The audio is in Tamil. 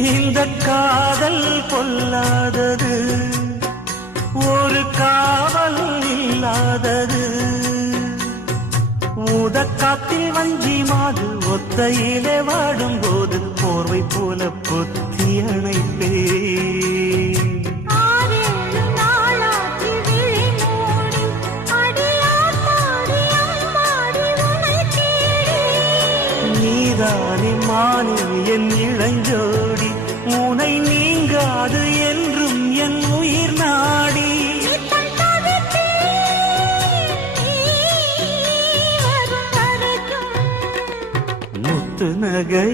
இந்த காதல் கொல்லாதது, ஒரு காவல் இல்லாதது. ஊதக்காத்தில் வஞ்சி மாது ஒத்தையிலே வாடும்போது போர்வை போல பொத்தி அணைப்பே. நீதானே மானே என் இளஞ்சோடி, உனை நீங்காது என்றும் என் உயிர் நாடி. முத்து நகை